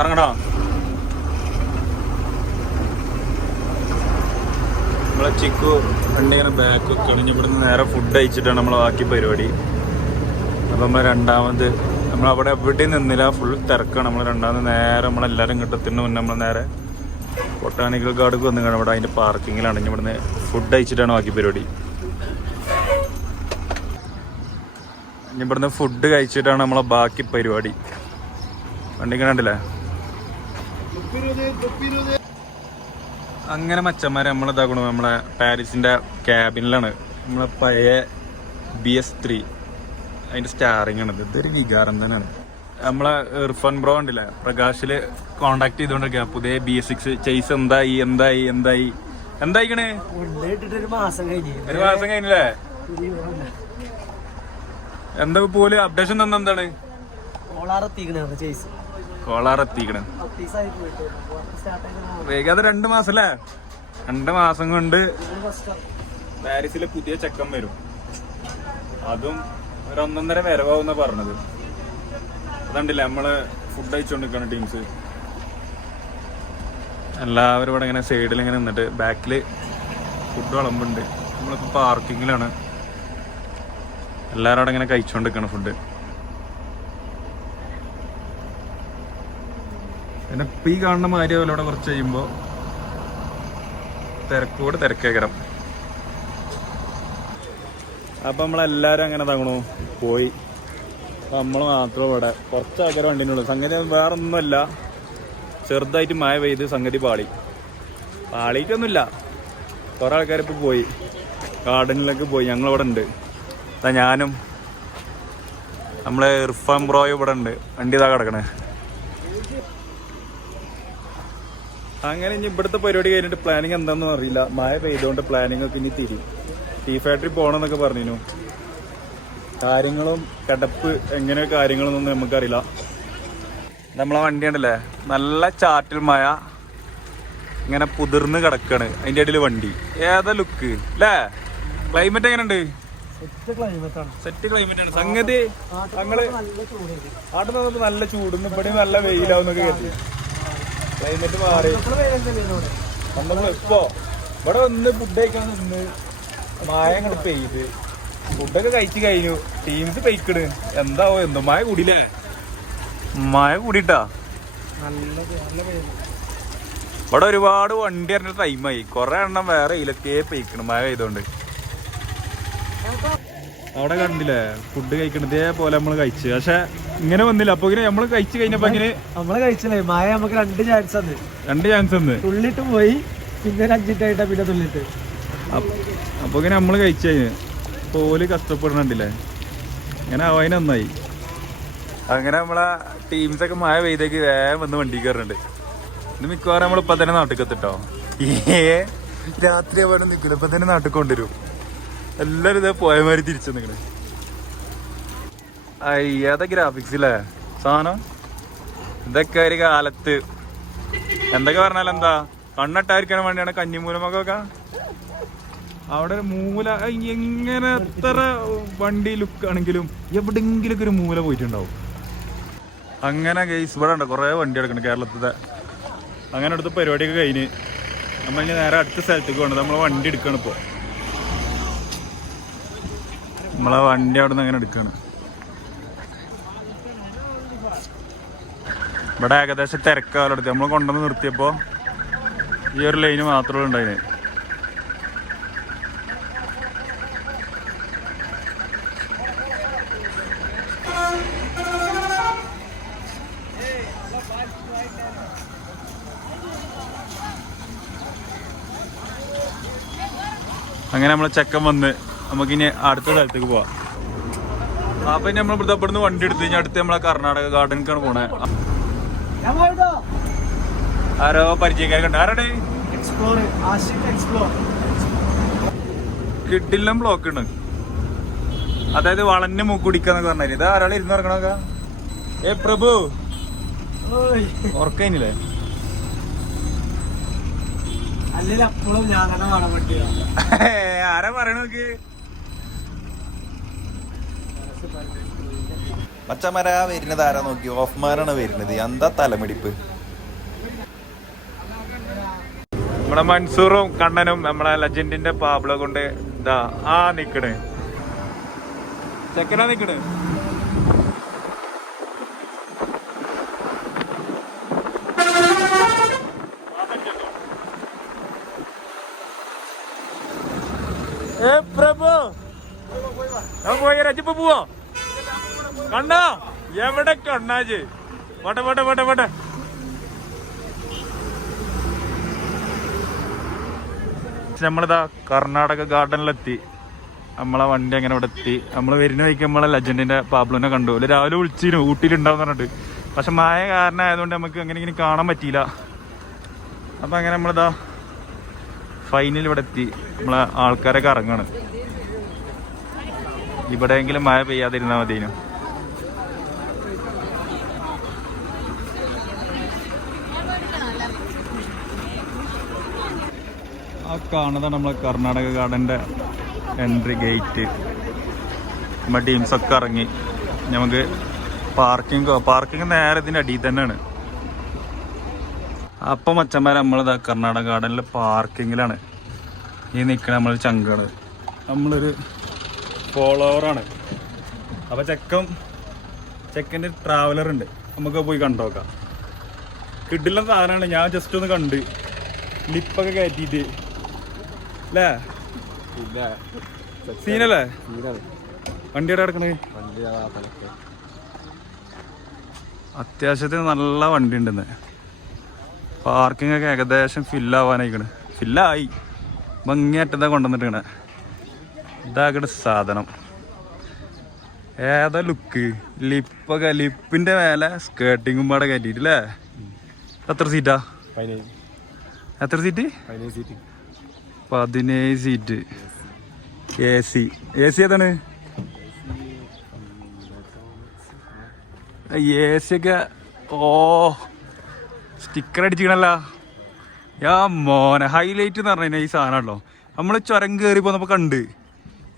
ഇറങ്ങണോ? നമ്മളെ ചിക്കു വണ്ടി ഇങ്ങനെ ബാക്ക് വെക്കണം. ഇവിടുന്ന് നേരെ ഫുഡ് അയച്ചിട്ടാണ് നമ്മളെ ബാക്കി പരിപാടി. അപ്പം നമ്മൾ രണ്ടാമത് നമ്മളവിടെ എവിടെയും നിന്നില്ല. ഫുൾ തിരക്കാണ്. നമ്മൾ രണ്ടാമത് നേരെ നമ്മളെല്ലാവരും ഇങ്ങോട്ടെത്തിന് മുന്നേ നമ്മൾ നേരെ ബൊട്ടാനിക്കൽ ഗാർഡൻക്ക് വന്നു കാണാം. അവിടെ അതിൻ്റെ പാർക്കിങ്ങിലാണ്. ഇനി ഇവിടുന്ന് ഫുഡ് അയച്ചിട്ടാണ് ബാക്കി പരിപാടി. ഇനി ഇവിടുന്ന് ഫുഡ് കഴിച്ചിട്ടാണ് നമ്മളെ ബാക്കി പരിപാടി. വണ്ടി കണ്ടില്ലേ? അങ്ങനെ മച്ചന്മാരെ നമ്മളിതാക്കണു. നമ്മളെ പാരീസിന്റെ ക്യാബിനിലാണ്. നമ്മളെ പഴയ BS3 അതിന്റെ സ്റ്റാറിങ് ആണ്. ഇതൊരു വികാരം തന്നെയാണ്. നമ്മളെ ഇർഫാൻ ബ്രോ ഉണ്ടല്ലേ, പ്രകാശില് കോണ്ടാക്ട് ചെയ്തോണ്ടിരിക്കുക. പുതിയ BS6 ചേസ് എന്തായിക്കണേ? ഒരു മാസം കഴിഞ്ഞില്ലേ? എന്താ പോലെ അപ്ഡേഷൻ തന്നെ? എന്താണ് കോളാറെത്തിക്കണ? വേഗം 2 മാസം അല്ലേ? 2 മാസം കൊണ്ട് പാരീസിലെ പുതിയ ചെക്കൻ വരും. അതും ഒരു 1.5 വരവാകുന്ന പറഞ്ഞത്. അതുണ്ടല്ലേ നമ്മള് ഫുഡ് അയച്ചുകൊണ്ടിരിക്കണം ടീംസ് എല്ലാവരും. ഇവിടെ ഇങ്ങനെ സൈഡിൽ ഇങ്ങനെ നിന്നിട്ട് ബാക്കില് ഫുഡ് വിളമ്പുണ്ട്. നമ്മളിപ്പോ പാർക്കിങ്ങിലാണ്. എല്ലാവരും അവിടെ ഇങ്ങനെ കഴിച്ചുകൊണ്ടിരിക്കണം ഫുഡ്. പിന്നെ ഇപ്പം ഈ കാണുന്ന മാതിരി അവിടെ കുറച്ച് കഴിയുമ്പോൾ തിരക്കേക്കരം. അപ്പം നമ്മളെല്ലാവരും അങ്ങനെ തങ്ങണു പോയി. നമ്മൾ മാത്രം ഇവിടെ കുറച്ച് ആൾക്കാർ വണ്ടിനുള്ളൂ. സംഗതി വേറെ ഒന്നുമല്ല, ചെറുതായിട്ട് മഴ പെയ്ത് സംഗതി പാളിയിട്ടൊന്നുമില്ല. കുറേ ആൾക്കാർ ഇപ്പോൾ പോയി ഗാർഡനിലേക്ക് പോയി. ഞങ്ങളിവിടെ ഉണ്ട്. ഞാനും നമ്മളെ ഇർഫാൻ ബ്രോയും ഇവിടെ ഉണ്ട്. വണ്ടി ഇതാ കിടക്കണേ. അങ്ങനെ ഇനി ഇവിടുത്തെ പരിപാടി കഴിഞ്ഞിട്ട് പ്ലാനിങ് എന്താണെന്ന് അറിയില്ല. മഴ പെയ്തുകൊണ്ട് പ്ലാനിങ് ഒക്കെ ഇനി ടീ ഫാക്ടറി പോകണമെന്നൊക്കെ പറഞ്ഞു. കാര്യങ്ങളും കിടപ്പ് എങ്ങനെ കാര്യങ്ങളൊന്നും നമുക്കറിയില്ല. നമ്മളെ വണ്ടി ഉണ്ടല്ലേ, നല്ല ചാറ്റൽ മഴ ഇങ്ങനെ പുതിർന്ന് കിടക്കാണ്. അതിൻ്റെ ഇടയിൽ വണ്ടി ഏതാ ലുക്ക് അല്ലേ? ക്ലൈമറ്റ് എങ്ങനെയുണ്ട്? സെറ്റ് ക്ലൈമറ്റ് ആണ്. സംഗതി ഞങ്ങള് ആട്ട് നിന്നപ്പോ നല്ല ചൂടുന്നു. ഇവിടെ നല്ല വെയിലാവുന്നൊക്കെ കരുതി. ക്ലൈമറ്റ് മാറി വന്നപ്പോ ഇപ്പൊ ഇവിടെ വന്ന് ഫുഡ് കഴിക്കാൻ നിന്ന് മഴ അങ്ങോട്ട് പെയ്ത് ഫുഡൊക്കെ കഴിച്ചു കഴിഞ്ഞു. ടീംസ് പെയ്ക്കണ്. എന്താവോ എന്തോ മഴ കൂടിയില്ലേ? മഴ കൂടിട്ടാ ഇവിടെ ഒരുപാട് വണ്ടി അറിഞ്ഞ ടൈമായി. കുറെ എണ്ണം വേറെ ഇലക്കെ പെയ്ക്കണ് മഴ പെയ്തോണ്ട്. അവിടെ കണ്ടില്ലേ ഫുഡ് കഴിക്കണത് ഇതേപോലെ നമ്മള് കഴിച്ചു. പക്ഷെ ഇങ്ങനെ വന്നില്ല. അപ്പൊ ഇങ്ങനെ നമ്മള് കഴിച്ചു കഴിഞ്ഞപ്പോ ഇങ്ങനെ നമ്മള് കഴിച്ചില്ലേ മഴ നമുക്ക് 2 ചാൻസ് തന്ന് തുള്ളിട്ട് പോയി. പിന്നെ 5 മിനിറ്റ് ആയിട്ടാ പിന്നെ തുള്ളിട്ട്. അപ്പോൾ ഇങ്ങനെ നമ്മൾ കഴിച്ചതിന് പോല് കഷ്ടപ്പെടുന്നുണ്ടല്ലേ, അങ്ങനെ അവന് നന്നായി. അങ്ങനെ നമ്മളെ ടീംസൊക്കെ മഴ പെയ്തേക്ക് വേഗം വന്ന് വണ്ടി കയറുന്നുണ്ട്. ഇത് മിക്കവാറും നമ്മളിപ്പോൾ തന്നെ നാട്ടിൽ എത്തിട്ടോ. രാത്രി അവിടെ നിൽക്കില്ല, ഇപ്പം തന്നെ നാട്ടിൽ കൊണ്ടുവരും. എല്ലാവരും ഇതേ പോയമാതിരി തിരിച്ചു നിൽക്കണേ. അയ്യാതെ ഗ്രാഫിക്സില്ലേ സാധനം. ഇതൊക്കെ ഒരു കാലത്ത് എന്തൊക്കെ പറഞ്ഞാൽ എന്താ കണ്ണിട്ടായിരിക്കാൻ വേണ്ടിയാണ് കന്നിമൂലമൊക്കെ. അവിടെ ഒരു മൂല എങ്ങനെ എത്ര വണ്ടി ലുക്കാണെങ്കിലും എവിടെയെങ്കിലൊക്കെ ഒരു മൂല പോയിട്ടുണ്ടാവും. അങ്ങനെ ഗെയ്സ് ഇവിടെ ഉണ്ട് കുറേ വണ്ടി എടുക്കണം കേരളത്തിലെ. അങ്ങനെ അടുത്ത പരിപാടിയൊക്കെ കഴിഞ്ഞ് നമ്മളിങ്ങനെ നേരെ അടുത്ത സ്ഥലത്തേക്ക് വേണ്ടത്. നമ്മളെ വണ്ടി എടുക്കുകയാണ് ഇപ്പോൾ. നമ്മളെ വണ്ടി അവിടെ നിന്ന് അങ്ങനെ എടുക്കുകയാണ്. ഇവിടെ ഏകദേശം തിരക്കാലെടുത്ത് നമ്മൾ കൊണ്ടുവന്ന് നിർത്തിയപ്പോൾ ഈ ഒരു ലൈന് മാത്രമേ ഉണ്ടായിന്. അങ്ങനെ നമ്മളെ ചെക്കൻ വന്ന് നമുക്കിനി അടുത്ത സ്ഥലത്തേക്ക് പോവാം. അപ്പൊ ഇനി നമ്മൾ ഇവിടുന്ന് വണ്ടി എടുത്ത് കഴിഞ്ഞാൽ അടുത്ത് നമ്മളെ കർണാടക ഗാർഡനിക്കാണ് പോണേ. ആരോ പരിചയക്കാരൊക്കെ ഉണ്ട്. ആരുടെ കിട്ടില്ല ബ്ലോക്ക് ഉണ്ട്. അതായത് വളഞ്ഞ മൂക്ക് കുടിക്കാന്നൊക്കെ പറഞ്ഞാൽ ഇത് ആരാൾ ഇരുന്ന് ഇറങ്ങണൊക്കെ. ഏ പ്രഭു ഉറക്കയില്ലേ? ആരാ പറയണോക്ക് മച്ചമര വരുന്നത് ആരാ നോക്കി? ഓഫ്മാനാണ് വരുന്നത്. എന്താ തലമിടിപ്പ്. നമ്മളെ മൻസൂറും കണ്ണനും നമ്മളെ ലെജൻഡിന്റെ പാബ്ലോ കൊണ്ട് ഇതാ ആ നിക്കണ് ചെക്കനാ നിക്കണ്. ഏ പ്രഭു പോയി രജിപ്പ പോവോ? കണ്ണാ എവിടെ കണ്ണാജ്? പോട്ടെ പോട്ടെ പോട്ടെ പോട്ടെ. നമ്മളിതാ കർണാടക ഗാർഡനിലെത്തി. നമ്മളെ വണ്ടി അങ്ങനെ ഇവിടെ എത്തി. നമ്മൾ വരുന്ന വഴിക്ക് നമ്മളെ ലെജൻഡിന്റെ പാബ്ലോനെ കണ്ടു. രാവിലെ വിളിച്ചിരുന്നു ഊട്ടിയിലുണ്ടാവും പറഞ്ഞിട്ട്. പക്ഷെ മഴ കാരണം ആയതുകൊണ്ട് നമുക്ക് അങ്ങനെ ഇങ്ങനെ കാണാൻ പറ്റിയില്ല. അപ്പം അങ്ങനെ നമ്മളിതാ ഫൈനൽ ഇവിടെ എത്തി. നമ്മളെ ആൾക്കാരൊക്കെ ഇറങ്ങാണ്. ഇവിടെയെങ്കിലും മഴ പെയ്യാതിരുന്നാൽ മതിയേനു. ആ കാണുന്നതാണ് നമ്മളെ കർണാടക ഗാർഡൻ്റെ എൻട്രി ഗേറ്റ്. നമ്മുടെ ടീംസൊക്കെ ഇറങ്ങി. നമുക്ക് പാർക്കിംഗ് നേരെ ഇതിൻ്റെ അടിയിൽ തന്നെയാണ്. അപ്പം മച്ചന്മാരെ നമ്മളിതാ കർണാടക ഗാർഡനിലെ പാർക്കിങ്ങിലാണ് ഈ നിൽക്കണ നമ്മൾ ചങ്കാണ്. നമ്മളൊരു ഫോളോവറാണ്. അപ്പോൾ ചെക്കൻ്റെ ട്രാവലർ ഉണ്ട്. നമുക്ക് പോയി കണ്ടോക്കാം. കിട്ടില്ല സാധനമാണ്. ഞാൻ ജസ്റ്റ് ഒന്ന് കണ്ട് ലിപ്പൊക്കെ കയറ്റിയിട്ട് അല്ലേ സീനല്ലേ? വണ്ടി എവിടെ കിടക്കണത്? അത്യാവശ്യത്തിന് നല്ല വണ്ടി ഉണ്ടെന്ന്. പാർക്കിംഗ് ഒക്കെ ഏകദേശം ഫില്ലാവാനായിക്കണ്. ഫില്ലായി ഭംഗിയായിട്ടെന്താ കൊണ്ടുവന്നിട്ടാണ്. ഇതാക്കട്ടെ സാധനം. ഏതാ ലുക്ക്. ലിപ്പിന്റെ മേലെ സ്കേർട്ടിങ്ങും പാടെ കയറ്റിയിട്ടില്ലേ? എത്ര സീറ്റാ? എത്ര സീറ്റ്? 17 സീറ്റ്. എ സി ഏതാണ്? എ സി ഒക്കെ സ്റ്റിക്കർ അടിച്ചിക്കണല്ലോ. മോനെ ഹൈലൈറ്റ് എന്ന് പറഞ്ഞു കഴിഞ്ഞാൽ ഈ സാധനമല്ലോ. നമ്മൾ ചുരം കയറി പോന്നപ്പോൾ കണ്ട്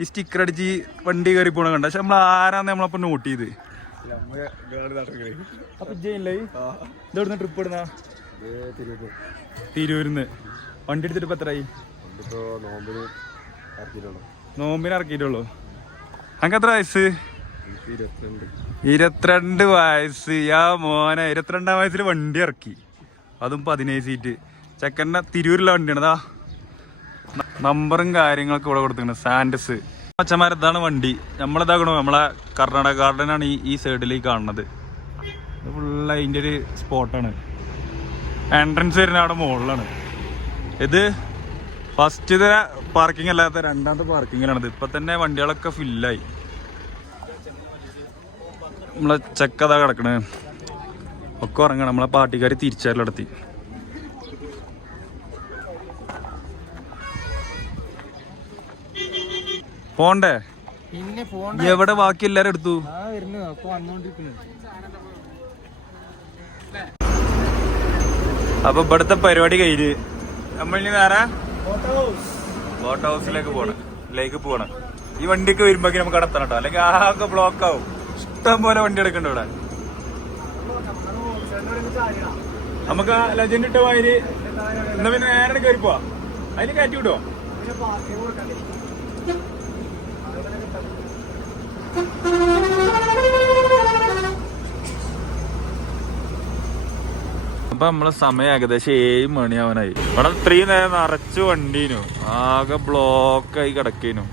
ഈ സ്റ്റിക്കർ അടിച്ച് വണ്ടി കയറി പോണ കണ്ട. പക്ഷെ നമ്മൾ ആരാന്ന് നമ്മളപ്പോൾ നോട്ട് ചെയ്ത്. അപ്പൊ ഇതെവിടുന്ന ട്രിപ്പ് ഇടുന്ന? തിരൂരിന്ന്. വണ്ടി എടുത്തിട്ട് ഇപ്പൊ എത്രയായി? നോമ്പിന് ഇറക്കിയിട്ടുള്ളൂ. അനക്ക് എത്ര വയസ്സ്? 22 വയസ്സ്. മോനെ 22-ാം വയസ്സിൽ വണ്ടി ഇറക്കി. അതും 17 സീറ്റ്. ചെക്കൻ്റെ തിരൂരിലെ വണ്ടിയാണ്. അതാ നമ്പറും കാര്യങ്ങളൊക്കെ ഇവിടെ കൊടുത്തിട്ടുണ്ട്. സാൻഡസ് അച്ഛന്മാർ ഇതാണ് വണ്ടി. നമ്മളിതാകണോ നമ്മളെ കർണാടക ഗാർഡനാണ് ഈ സൈഡിലേക്ക് കാണുന്നത്. ഫുള്ള് അതിൻ്റെ ഒരു സ്പോട്ടാണ്. എൻട്രൻസ് വരുന്ന അവിടെ മുകളിലാണ്. ഇത് ഫസ്റ്റ് പാർക്കിംഗ് അല്ലാത്ത രണ്ടാമത്തെ പാർക്കിങ്ങിലാണിത്. ഇപ്പൊ തന്നെ വണ്ടികളൊക്കെ ഫില്ലായി. നമ്മളെ ചെക്കതാ കിടക്കണ് ഒക്കെ ഉറങ്ങണം. നമ്മളെ പാർട്ടിക്കാർ തിരിച്ചറിലെടുത്തി. പോണ്ടേ? പിന്നെ എവിടെ ബാക്കി എല്ലാരും എടുത്തു? അപ്പൊ ഇവിടുത്തെ പരിപാടി കഴിഞ്ഞ് നമ്മളിനി നേരെ ബോട്ട് ഹൗസിലേക്ക് പോണം. ഈ വണ്ടിയൊക്കെ വരുമ്പോഴേക്കും നമുക്ക് കടത്തണം കേട്ടോ, അല്ലെങ്കിൽ ആകെ ബ്ലോക്ക് ആവും. ഇഷ്ടം പോലെ വണ്ടി എടുക്കണ്ട ഇവിടെ. നമുക്ക് ആ ലെജൻഡ് ഇട്ട മാതിരി എന്നാ പിന്നെ നേരെ കയറി പോവാ. അതിന് കയറ്റി വിടുവോ? അപ്പൊ നമ്മളെ സമയം ഏകദേശം 7 മണിയാവാനായി. ഇവിടെ ഇത്രയും നേരം നിറച്ചു വണ്ടീനു, ആകെ ബ്ലോക്കായി കിടക്കേനു.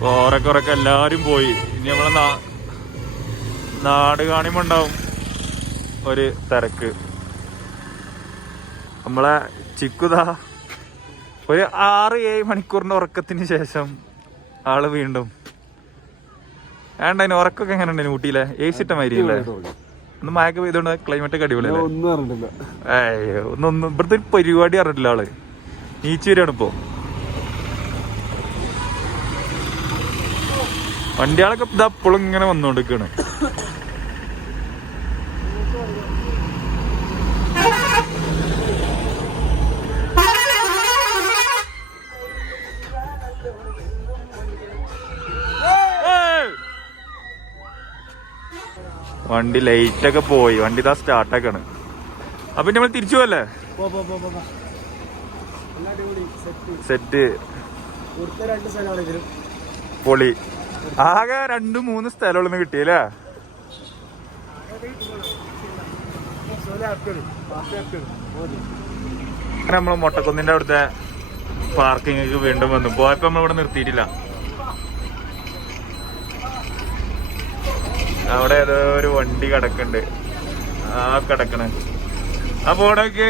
കുറൊക്കെ എല്ലാരും പോയി. ഇനി നമ്മളെ നാട് കാണുമ്പോ ഉണ്ടാവും ഒരു തിരക്ക്. നമ്മളെ ചിക്കുതാ ഒരു 6-7 മണിക്കൂറിന്റെ ഉറക്കത്തിന് ശേഷം ആള് വീണ്ടും വേണ്ട. ഉറക്കൊക്കെ എങ്ങനെ ഉണ്ടായിരുന്നു ഊട്ടിയിലെ? AC ഇട്ട മാതിരിയല്ലേ? ഒന്ന് മഴയൊക്കെ പെയ്തോണ്ട് ക്ലൈമറ്റ് ഒക്കെ അടിപൊളിയല്ലേ? ഒന്നും ഇവിടുത്തെ ഒരു പരിപാടി അറിഞ്ഞിട്ടില്ല ആള്. നീച്ച് വരികയാണ് ഇപ്പൊ. വണ്ടികളൊക്കെ ഇതാ എപ്പോഴും ഇങ്ങനെ വന്നോണ്ടിരിക്കാണ്. വണ്ടി ലൈറ്റൊക്കെ പോയി. വണ്ടി ഇതാ സ്റ്റാർട്ടാക്കാണ്. അപ്പൊ നമ്മൾ തിരിച്ചു പോവല്ലേ? സെറ്റ് പൊളി. ആകെ 2-3 സ്ഥലം കിട്ടിയല്ലേ? നമ്മള് മൊട്ടക്കുന്നിന്റെ അവിടുത്തെ പാർക്കിംഗ് വീണ്ടും വന്നു. പോയപ്പോ നമ്മളിവിടെ നിർത്തിയിട്ടില്ല. അവിടെ ഏതോ ഒരു വണ്ടി കിടക്കണ്ട്. ആ കിടക്കണ ആ പോണൊക്കെ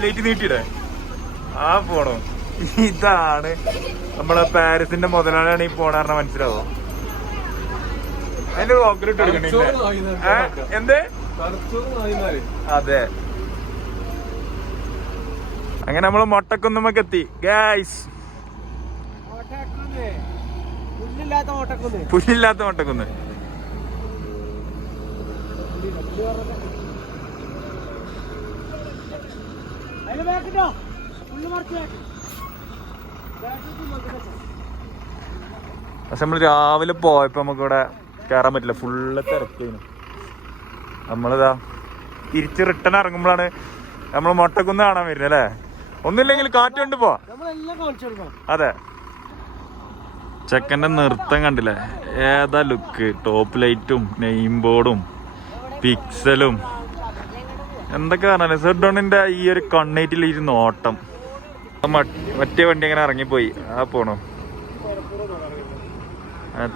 ലേറ്റ് നീട്ടിയിടേ ആ പോണോ. ഇതാണ് നമ്മളെ പാരീസിന്റെ മുതലാളിയാണ് ഈ പോണ പറഞ്ഞാൽ മനസ്സിലാവോ? അതിന്റെ കോൺക്രീറ്റ് എടുക്കണേ എന്തേ? അതെ. അങ്ങനെ നമ്മള് മൊട്ടക്കുന്നുമ്മക്ക് എത്തി ഗൈസ്. പുല്ലില്ലാത്ത മൊട്ടക്കുന്ന്. പക്ഷെ നമ്മള് രാവിലെ പോയപ്പോ നമുക്ക് ഇവിടെ കയറാൻ പറ്റില്ല, ഫുള്ള് തിരക്കേനു. നമ്മളിതാ തിരിച്ച് റിട്ടേൺ ഇറങ്ങുമ്പോഴാണ് നമ്മൾ മൊട്ടക്കുന്ന് കാണാൻ വരുന്നത് അല്ലേ? ഒന്നുമില്ലെങ്കിൽ കാറ്റ് കൊണ്ട് പോവാ. അതെ. ചെക്കൻ്റെ നൃത്തം കണ്ടില്ലേ? ഏതാ ലുക്ക്! ടോപ്പ് ലൈറ്റും നെയിം ബോർഡും പിക്സലും എന്തൊക്കെ പറഞ്ഞാലേ. സെഡോണിന്റെ ഈ ഒരു കണ്ണേറ്റിൽ ഇരുന്ന് ഓട്ടം. മറ്റേ വണ്ടി അങ്ങനെ ഇറങ്ങിപ്പോയി. ആ പോണോ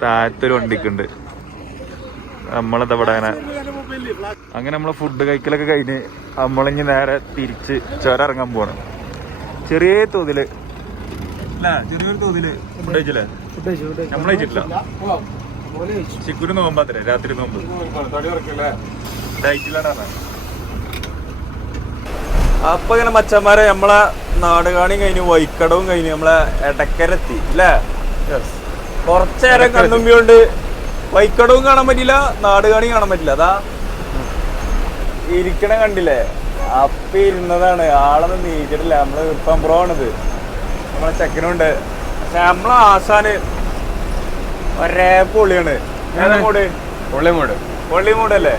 താഴത്തൊരു വണ്ടിക്കുണ്ട്. നമ്മളെന്താ അങ്ങനെ നമ്മളെ ഫുഡ് കഴിക്കലൊക്കെ കഴിഞ്ഞ് നമ്മളിഞ്ഞ് നേരെ തിരിച്ച് ചുരം ഇറങ്ങാൻ പോവാണ്. ചെറിയ തോതില് ചെറിയൊരു തോതില് ഫുഡ് കഴിച്ചില്ലേ? നമ്മൾ കഴിച്ചിട്ടില്ല. ചിക്കുരു നോമ്പാത്രേ, രാത്രി നോമ്പ് ഡയറ്റിലാണ്. അപ്പൊ ഇങ്ങനെ മച്ചന്മാരെ നമ്മളെ നാട് കാണി കഴിഞ്ഞു, വൈക്കടവും കഴിഞ്ഞു, നമ്മളെ എടക്കരെത്തി അല്ലേ? കുറച്ചേരം കണ്ണുമ്പിയോണ്ട് വൈക്കടവും കാണാൻ പറ്റില്ല, നാട് കാണി കാണാൻ പറ്റില്ല. അതാ ഇരിക്കണ കണ്ടില്ലേ? അപ്പ ഇരുന്നതാണ്. ആളൊന്നും നീച്ചിട്ടില്ല. നമ്മള് ഇപ്പം ബ്രോണിത് നമ്മളെ ചെക്കനുണ്ട്. പക്ഷെ നമ്മളെ ആശാന് ഒരേ പൊളിയാണ്. പൊള്ളിമൂട് അല്ലേ?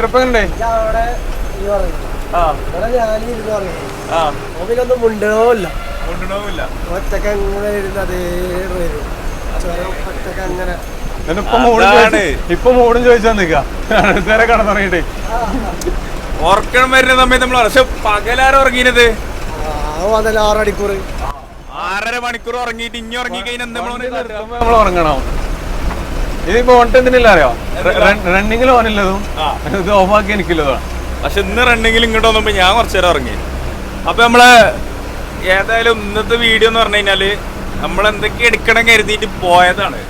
ട്രിപ്പ് എങ്ങനെ? മുണ്ടണവുമില്ല. ഒറ്റക്ക് അങ്ങനെ ഇരുന്ന് അതേ വരും. ഒറ്റക്ക് അങ്ങനെ ഇപ്പൊ മൂടും ചോദിച്ചാൽ നിൽക്കാരെ കടന്നിറങ്ങിട്ടേ ഉറക്കണം വരുന്ന സമയത്ത് നമ്മൾ. പക്ഷെ പകലാരും ഉറങ്ങിയത് 6.5 മണിക്കൂർ ഉറങ്ങിയിട്ട് ഇനി ഉറങ്ങി കഴിഞ്ഞാൽ നമ്മൾ ഉറങ്ങണം. ഇതിപ്പോ ഓൺടെന്തിനില്ല അറിയോ? റണ്ണിങ്ങിൽ ഓനില്ലതും ഇത് ഓഫാക്കി എനിക്കില്ലതാണ്. പക്ഷെ ഇന്ന് റണ്ണിങ്ങിൽ ഇങ്ങോട്ട് വന്നപ്പോ ഞാൻ കുറച്ചു നേരം ഉറങ്ങി. അപ്പൊ നമ്മള് ഏതായാലും ഇന്നത്തെ വീഡിയോ എന്ന് പറഞ്ഞു കഴിഞ്ഞാല് നമ്മളെന്തൊക്കെ എടുക്കണം കരുതിയിട്ട് പോയതാണ്.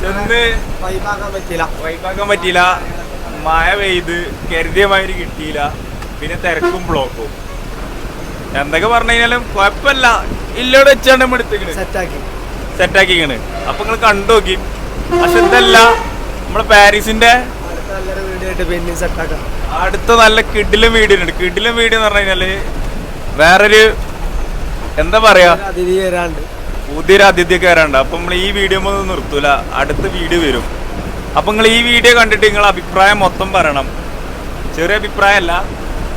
ചെന്ന് വൈപ്പാക്കാൻ പറ്റിയില്ല, മഴ പെയ്ത് കരുതിയ മാതിരി കിട്ടിയില്ല, പിന്നെ തിരക്കും ബ്ലോക്കും. എന്തൊക്കെ പറഞ്ഞു കഴിഞ്ഞാലും കുഴപ്പമില്ല, ഇല്ലോടെ വെച്ചാണ് നമ്മൾ എടുത്തേക്കണ്, സെറ്റാക്കിക്കണ്. അപ്പൊ നിങ്ങൾ കണ്ടു നോക്കി. പക്ഷെ ഇതല്ല നമ്മളെ പാരീസിന്റെ അടുത്ത നല്ല കിഡിലും വീഡിയോ ഉണ്ട്. കിഡിലും വീഡിയോ എന്ന് പറഞ്ഞു കഴിഞ്ഞാല് വേറൊരു എന്താ പറയാ, പുതിയൊരു അതിഥിയൊക്കെ വരാണ്ട്. അപ്പൊ നമ്മൾ ഈ വീഡിയോ ഒന്നും നിർത്തൂല, അടുത്ത വീഡിയോ വരും. അപ്പൊ നിങ്ങൾ ഈ വീഡിയോ കണ്ടിട്ട് നിങ്ങൾ അഭിപ്രായം മൊത്തം പറയണം. ചെറിയ അഭിപ്രായമല്ല,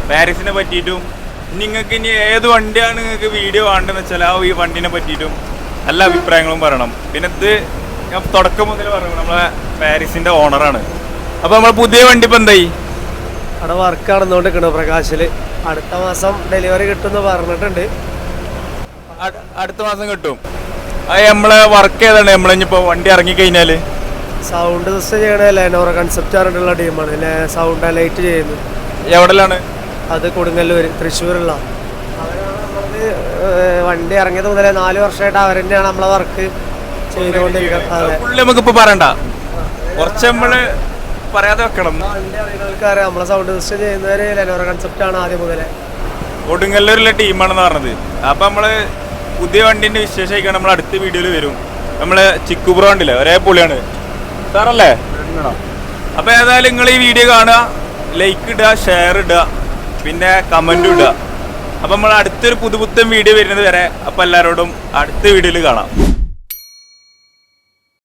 പാരീസിനെ പറ്റിയിട്ടും നിങ്ങൾക്ക് ഇനി ഏത് വണ്ടിയാണ് നിങ്ങൾക്ക് വീഡിയോ വേണ്ടതെന്ന് വെച്ചാൽ ആ ഈ വണ്ടിനെ പറ്റിയിട്ടും എല്ലാ അഭിപ്രായങ്ങളും പറയണം. പിന്നെ ഇത് ഞാൻ തുടക്കം മുതൽ പറഞ്ഞു, നമ്മളെ പാരീസിന്റെ ഓണറാണ്. അപ്പൊ നമ്മളെ പുതിയ വണ്ടി ഇപ്പൊ എന്തായി? അവിടെ വർക്ക് നടന്നുകൊണ്ടിരിക്കണു പ്രകാശില്. അടുത്ത മാസം ഡെലിവറി കിട്ടുമെന്ന് പറഞ്ഞിട്ടുണ്ട്. അടുത്ത മാസം കിട്ടും. അത് നമ്മളെ വർക്ക് ഏതാണ്? നമ്മളിപ്പോ വണ്ടി ഇറങ്ങിക്കഴിഞ്ഞാല് സൗണ്ട് സിസ്റ്റം ചെയ്യണ ലെനോറ കൺസെപ്റ്റ് പറഞ്ഞിട്ടുള്ള ടീമാണ് സൗണ്ട് ലൈറ്റ് ചെയ്യുന്നത്. എവിടെയാണ് അത്? കൊടുങ്ങല്ലൂര്, തൃശ്ശൂരുള്ള. വണ്ടി ഇറങ്ങിയത് മുതലേ 4 വർഷമായിട്ട് അവർ തന്നെയാണ് നമ്മളെ വർക്ക് ചെയ്തുകൊണ്ടിരിക്കുന്നത്. പുള്ളി നമുക്കിപ്പോ പറയണ്ട, കുറച്ച് നമ്മള് പറയാതെ വെക്കണം. വണ്ടി അറിയാം, നമ്മളെ സൗണ്ട് സിസ്റ്റം ചെയ്യുന്നവര് ലെനോറ കൺസെപ്റ്റ് ആണ് ആദ്യം മുതലേ. കൊടുങ്ങല്ലൂരിലെ ടീമാണെന്ന് പറഞ്ഞത്. അപ്പൊ നമ്മള് പുതിയ വണ്ടിന്റെ വിശേഷമായിക്കാൻ നമ്മൾ അടുത്ത വീഡിയോയിൽ വരും. നമ്മള് ചിക്കുബ്രോ ഉണ്ടല്ലേ, ഒരേ പുള്ളിയാണ് സാറല്ലേ. അപ്പൊ ഏതായാലും നിങ്ങൾ ഈ വീഡിയോ കാണുക, ലൈക്ക് ഇടുക, ഷെയർ ഇടുക, പിന്നെ കമന്റും ഇടുക. അപ്പൊ നമ്മൾ അടുത്തൊരു പുതുപുത്തൻ വീഡിയോ വരുന്നത് വരെ അപ്പൊ എല്ലാവരോടും അടുത്ത വീഡിയോയിൽ കാണാം.